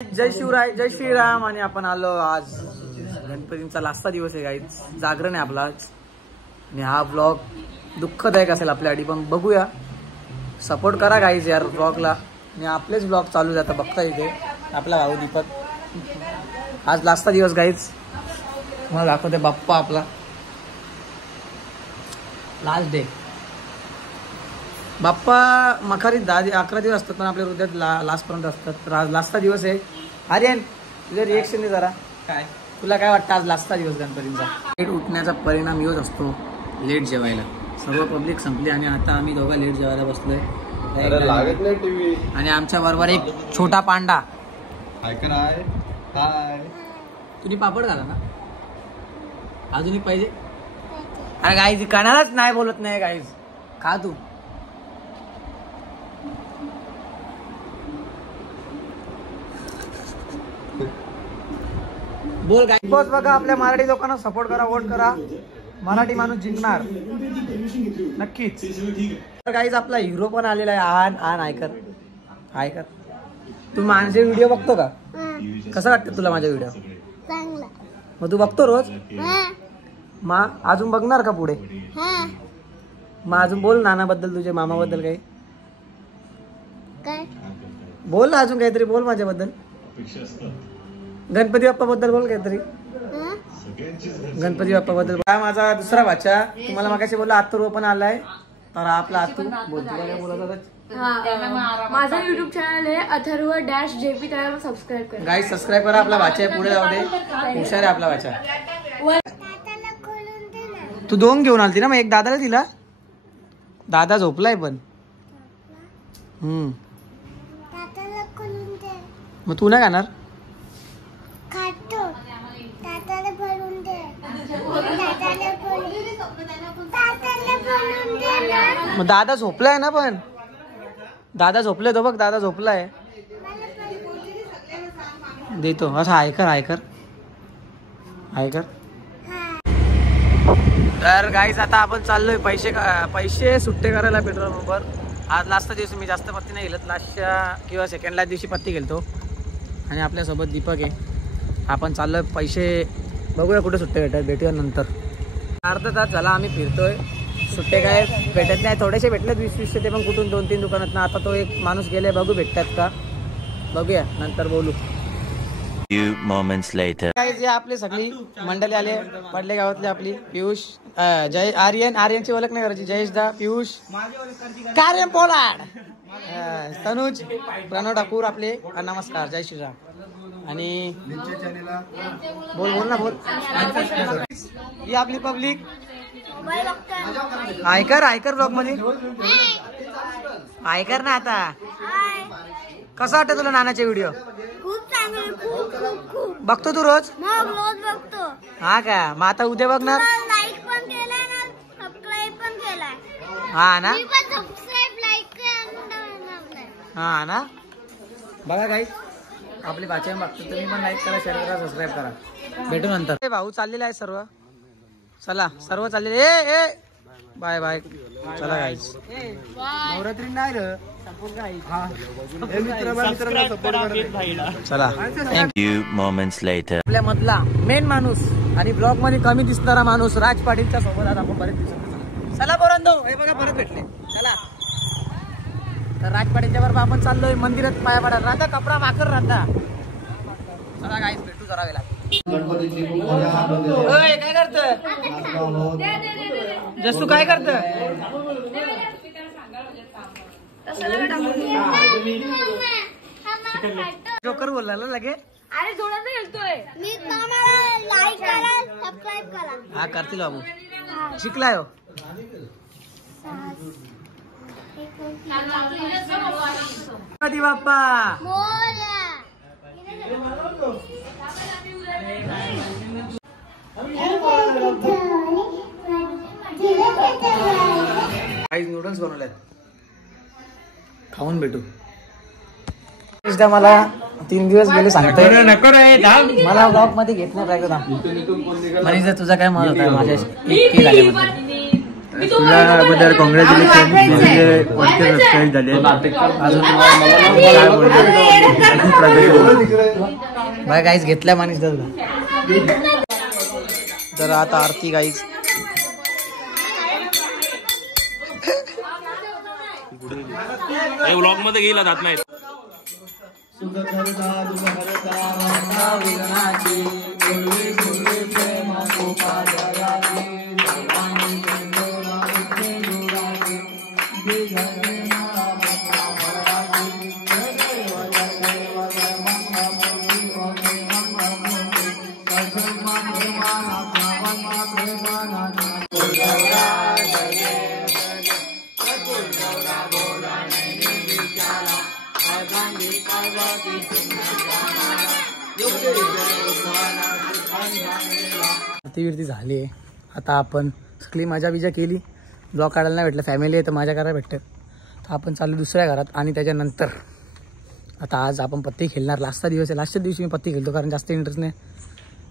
जय शिवराय, जय श्रीराम. आणि आपण आलो आज गणपतींचा लास्टचा दिवस आहे गाईज, जागरण आहे आपला आज. आणि हा ब्लॉग दुःखदायक असेल आपल्यासाठी, पण बघूया. सपोर्ट करा गाईज यार ब्लॉगला. आणि आपलेच ब्लॉग चालू जातात बघता इथे. आपला भाऊ दीपक. आज लास्टचा दिवस गाईज. मला दाखवते बाप्पा आपला लास्ट डे. बाप्पा मखारी 10-11 दिवस असतात, पण आपल्या हृदयात लास्टपर्यंत असतात. आज लास्टचा दिवस आहे. आर्यन तुझं रिएक्शन आहे जरा. काय तुला काय वाटतं आज लास्टचा दिवस गणपतींचा? लेट उठण्याचा परिणाम योच असतो लेट जेवायला. सर्व पब्लिक संपली आणि आता आम्ही दोघं लेट जेवायला बसलोय. आणि आमच्या बरोबर एक छोटा पांडा. तुम्ही पापड घाला ना, अजून एक पाहिजे. अरे गाईज कणालाच नाही बोलत नाही गाईज. खा तू. बोल गाईज. बस बघा, आपल्या मराठी लोकांना सपोर्ट करा, वोट करा. मराठी माणूस जिंकणार नक्कीच. तर गाईज आपला हिरो पण आलेला आहे. आन आयकर. आयकर तू माझे व्हिडिओ बघतो का? कसं वाटतं तुला माझा व्हिडिओ? मग तू बघतो रोज? मग अजून बघणार का पुढे? मग अजून बोल नानाबद्दल, तुझ्या मामाबद्दल काही बोल ना, अजून काहीतरी बोल माझ्याबद्दल. गणपती बाप्पा बद्दल बोल काहीतरी. गणपती बाप्पा बद्दल. हा माझा दुसरा बाचा. तुम्हाला मागाशी बोलला अथर्व पण आलाय. तर आपला अथर्व बोल, तुला काय बोलत होता? माझा युट्यूब चॅनल आहे अथर्व-JP. त्याला सबस्क्राईब करा गाईज. सबस्क्राईब करा. आपला बाचा आहे, पुढे जाऊ दे. हुशार आहे आपला बाचा. तू 2 घेऊन आलती ना, मग एक दादाला दिला. दादा झोपलाय पण. मग तू नाही खाणार? मग दादा झोपलाय ना, पण दादा झोपलाय तो बघ. दादा झोपलाय. देतो असं. आयकर आयकर आयकर. तर गाईज आता आपण चाललोय पैसे सुट्टे करायला पेट्रोल पंपवर. आज लास्टचा दिवस. मी जास्त पत्ती नाही गेलत. लास्टच्या किंवा सेकंडला दिवशी पत्ती गेलतो. आणि आपल्यासोबत दीपक आहे. आपण चाललोय पैसे. बघूया कुठे सुट्टे भेटतात. भेटूया नंतर. अर्धा तास झाला आम्ही फिरतोय. सुट्टे काय भेटत नाही. थोडेसे भेटलेत 20-20 ते, पण कुठून 2-3 दुकानात ना. आता तो एक माणूस गेले, बघू भेटतात का. बघूया नंतर बोलू. Few moments later. जे आपली सगळी मंडळी आले पडले गावातली. आपली पियुष, जय आर्यनची ओळख नाही करायची. जयेश दा, पियुष, कार्यम पोलाड, तनुज, प्रणव ठाकूर आपले. नमस्कार, जय श्रीराम. आणि बोल ना बोल. ही आपली पब्लिक. आयकर ब्लॉग मध्ये आयकर ना. आता कसं वाटतं तुला नानाचे व्हिडिओ? बघतो तू रोज? बघतो. हा का? मग आता उद्या बघणार? लाईक पण केलाय ना, सबस्क्राईब पण केलाय. हा ना. हा ना. बघा काही आपली भाषा बघतो. तुम्ही पण लाईक करा, शेअर करा, सबस्क्राईब करा. भेटू नंतर. भाऊ चाललेला आहे सर्व. चला सर्व चाललेले. ए बाय बाय. चला गाईज. नवरात्री नाही र. चला. Few moments later. आपल्या मधला मेन माणूस आणि ब्लॉग मध्ये कमी दिसणारा माणूस राज पाटीलच्या सोबत आज आपण बरेच दिवसांनी. चला पोरांनो, हे बघा परत भेटले. चला. तर राज पाटीलच्या बरोबर आपण चाललोय मंदिरात पाया पडायला. राधा कपडा माकर राधा. चला गाईज भेटू जरा वेळा. काय करत जसू? काय करत? जोकर बोलला लगे. अरे जोरात खेळतोय. लाईक करा, सबस्क्राईब करा. हा करतील बाबू. शिकलाय हो. गणपती बाप्पा. काही नूडल्स बनवल्यात, खाऊन भेटू. मला 3 दिवस गेले सांगतोय. मला ब्लॉग मध्ये घेत नाही पाहिजे ना. म्हणजे तुझा काय मत होता माझ्या तुझ्याबद्दल कॉंग्रॅच्युलेशन. तुझे 40 सबस्क्राईब झाले. अजून प्रगती. बाय गाईज घेतल्या माणूस तर आता आरती गाईज व्लॉग मध्ये गेला जात नाही. आरती झाली. आता आपण सगळी मजा बिजा केली. ब्लॉग काढायला नाही भेटलं. फॅमिली आहे तर मजा करायला भेटतं. तर आपण चाललो दुसऱ्या घरात. आणि त्याच्यानंतर आता आज आपण पत्ती खेळणार. लास्टचा दिवस आहे. लास्टच्या दिवशी मी पत्ती खेळतो कारण जास्त इंटरेस्ट नाही.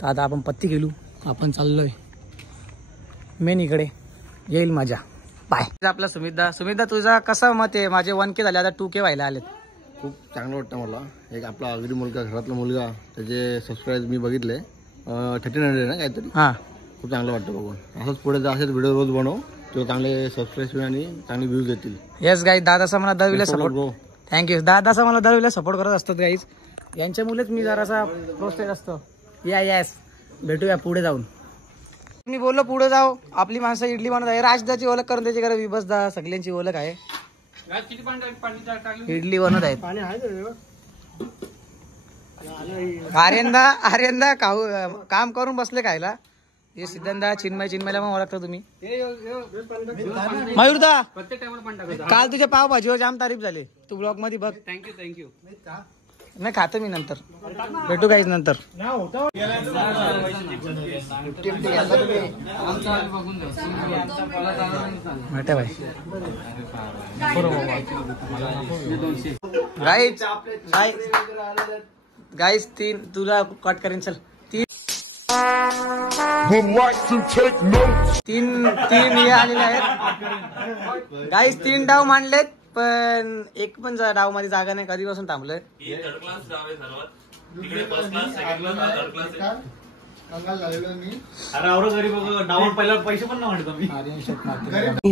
तर आता आपण पत्ती खेळू. आपण चाललोय मेन इकडे. येईल मजा. बाय. आपला सुमितदा तुझा कसा मत आहे? माझे 1K झाले आता 2K व्हायला आलेत. खूप चांगलं वाटतं मला. एक आपला आगरी मुलगा, घरातला मुलगा, त्याचे सबस्क्राईब मी बघितले 1300 ना काहीतरी. हां खूप चांगलं वाटतं बघून. असंच पुढे असेच व्हिडिओ रोज बनव. तो चांगले सबस्क्राईब आणि चांगले व्ह्यूज येतील. Yes guys. दादाचा मला दरवेळेला सपोर्ट. थँक्यू. दादाचा मला दरवेळेला सपोर्ट करत असतात गाईज. यांच्या मुलेच मी जरासा प्रोस्टेट असतो. येस भेटूया पुढे जाऊन. मी बोललो पुढे जाऊ. आपली माणसं इडली बनवत आहे. राजदाची ओळख करून त्याची करा. विबसदा सगळ्यांची ओळख आहे. इडली बनवत आहेत. आर्यंदा काम करून बसले खायला. हे सिद्धांदा चिन्मयला पण ओळखता तुम्ही. मयूरदा काल तुझ्या पावभाजीवर जाम तारीफ झाली. तू ब्लॉग मध्ये बघ. थँक्यू. नाही खातो मी नंतर. भेटू काहीच नंतर. माहिती भाई गाईज 3 तुला कट करेन. चल 3 हे आलेले आहेत गाईज. 3 डाव मांडलेत पण एक पण डाव मध्ये जागा नाही. कधीपासून थांबलोय.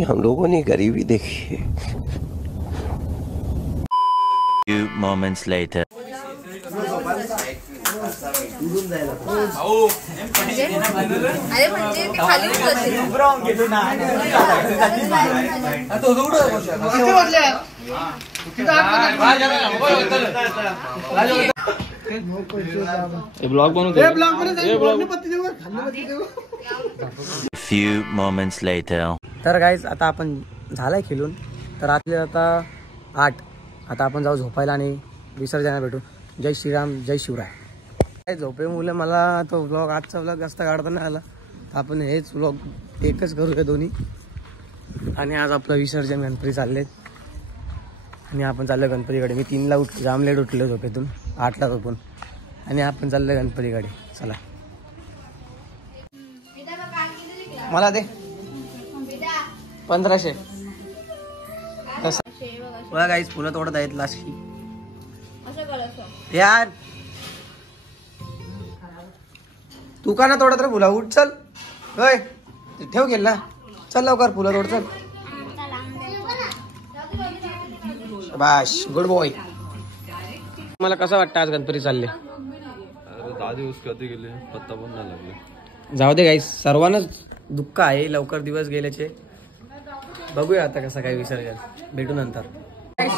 हम लोगों ने गरीबी देखी है. Few moments later. अरे म्हणजे ते खाली Few moments later. तर गाईज आता आपण झालाय खेळून. तर आता 8. आता आपण जाऊ झोपायला आणि विसर्जनाला भेटू. जय श्रीराम जय शिवराय. झोपे मुलं मला तो व्लॉग आजचा व्लॉग जास्त काढता नाही आला. तर आपण हेच व्लॉग एकच करूया दोन्ही. आणि आज आपलं विसर्जन गणपती चाललेत. आणि आपण चाललो गणपतीकडे. मी 3ला जाम लेट उठलो झोपेतून. 8ला झोपून. आणि आपण चाललो गणपतीकडे. चला मला दे 1500. बघा गाईज फुलं तोडत आहेत लाशी. यार तू का ना तोडत रे फुला? उठ चल. होय ठेव गेल ना. चल लवकर फुलं तोड. चल बाश गुड बॉय. मला कसं वाटतं आज गणपती चालले? 10 दिवस कधी गेले पत्ता पण नाही लागले. जाऊ दे गाईज. सर्वांनाच दुःख आहे लवकर दिवस गेल्याचे. बघूया आता कसं काय विसर्जन. भेटू नंतर.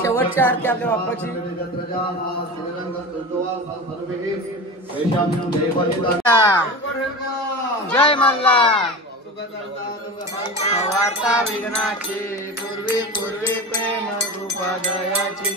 शेवटची आरती आपल्या बाप्पाची. जय मल्ला वार्ता विघ्नाची पूर्वी प्रेम रूप दयाची.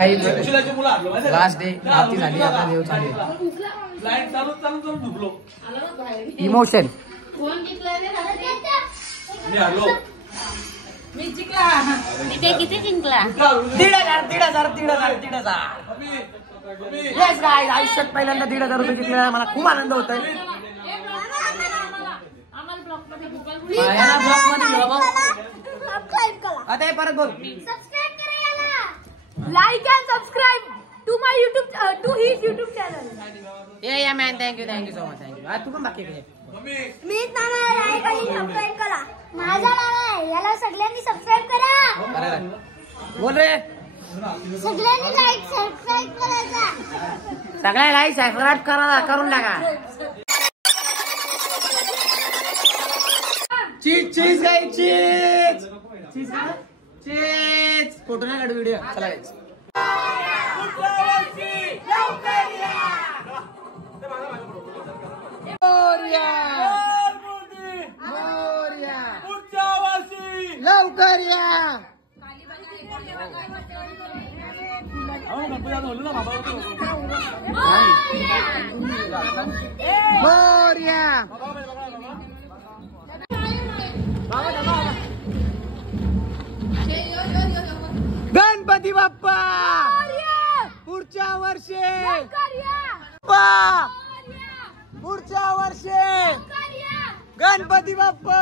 लास्ट डे आरती झाली आता देव चालू इमोशन किती जिंकला 1,500 Yes guys, आयुष्यात पहिल्यांदा 1,500 रुपये जिंकले मला खूप आनंद होतोय आता हे परत बोल like and subscribe to my YouTube to his YouTube channel या man thank you so much thank you आज तू पण बाकी काय मी लाईक आणि सबस्क्राईब करा माझा नाव आहे याला सगळ्यांनी सबस्क्राईब करा बोल रे सगळ्यांनी लाईक सबस्क्राईब करायचा सगळ्या लाईक सबस्क्राईब करून टाका चीज गाई चीज फोटो नाही काढू व्हिडिओ चला लवकर या मोरया गणपती बाप्पा पुढच्या वर्षी पुढच्या वर्षी गणपती बाप्पा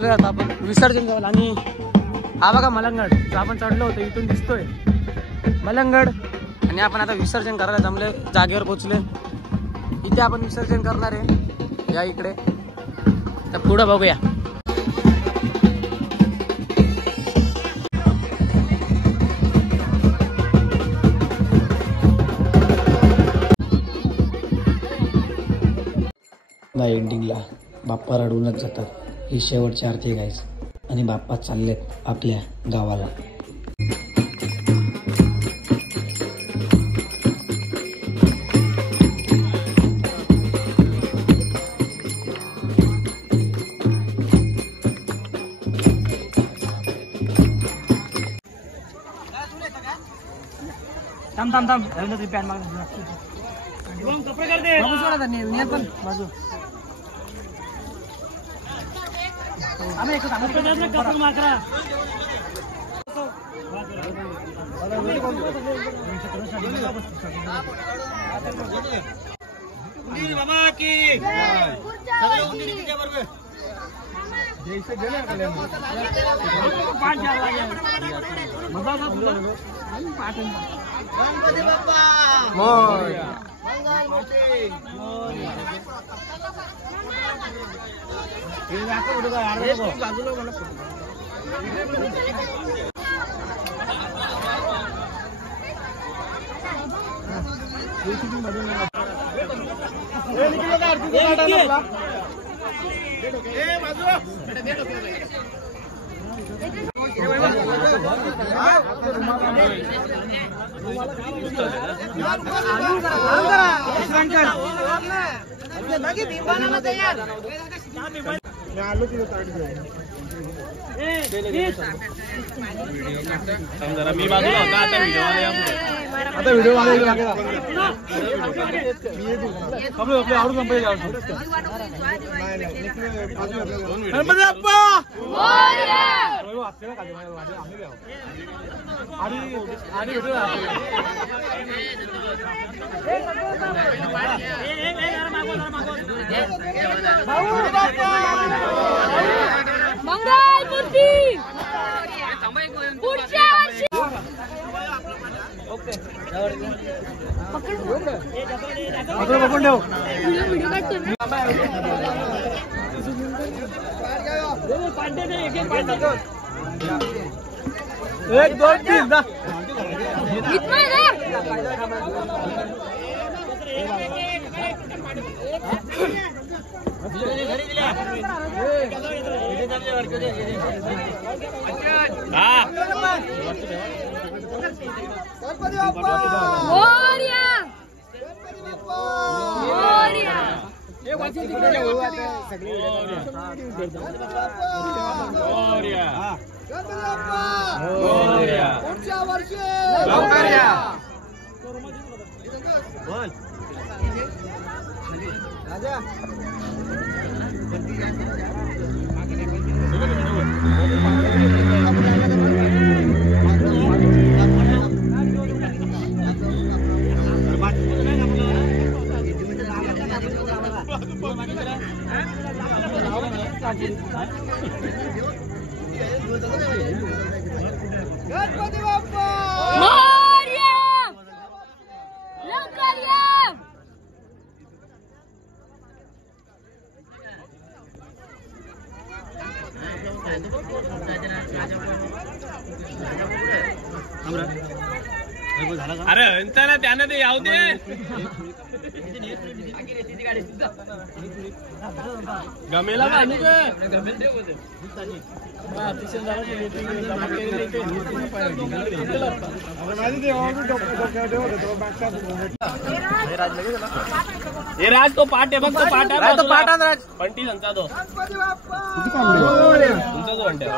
आता आपण विसर्जन जाऊ आणि हा बघा मलंगड जो आपण चढलो होतो इथून दिसतोय मलंगड आणि आपण आता विसर्जन करायला जमले जागेवर पोहोचले इथे आपण विसर्जन करणार आहे या इकडे तर पुढं बघूया एंडिंगला बाप्पा रडूनच जातात ही शेवटची आरती गायच आणि बाप्पा चाललेत आपल्या गावाला थांब पॅन माग कपडे करते बाजू मी बाजूला होता आता व्हिडिओ मंगलमूर्ती पुढच्या वर्षी व्हिडिओ काढतो एक दोन तीन गणपती बाप्पा अरे त्याला त्यानं ते याव दे गमेला का हे राज तो पाठ आहे बघ तो पाठ आहे तो पाठ आहे राज पंटी सांगता तो तुमचा तो पंट्या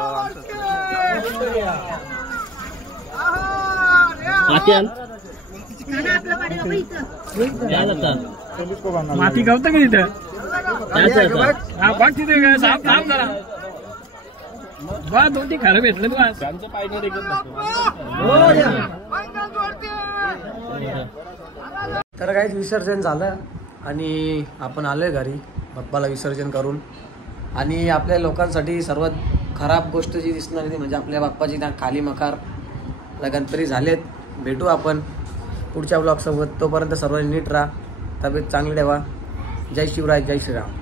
माती गावतं का तिथं बघ तिथे साफ साफ करा बा दोन ती खरं भेटलं तू आज त्यांचं पाहिजे तर काहीच विसर्जन झालं आणि आपण आलोय घरी बाप्पाला विसर्जन करून. आणि आपल्या लोकांसाठी सर्वात खराब गोष्ट जी दिसणार ती म्हणजे आपल्या बाप्पाची ना खाली मकारला गणपती झालेत. भेटू आपण पुढच्या ब्लॉगसोबत. तोपर्यंत सर्वांनी नीट राहा, तब्येत चांगली ठेवा. जय शिवराय, जय श्रीराम.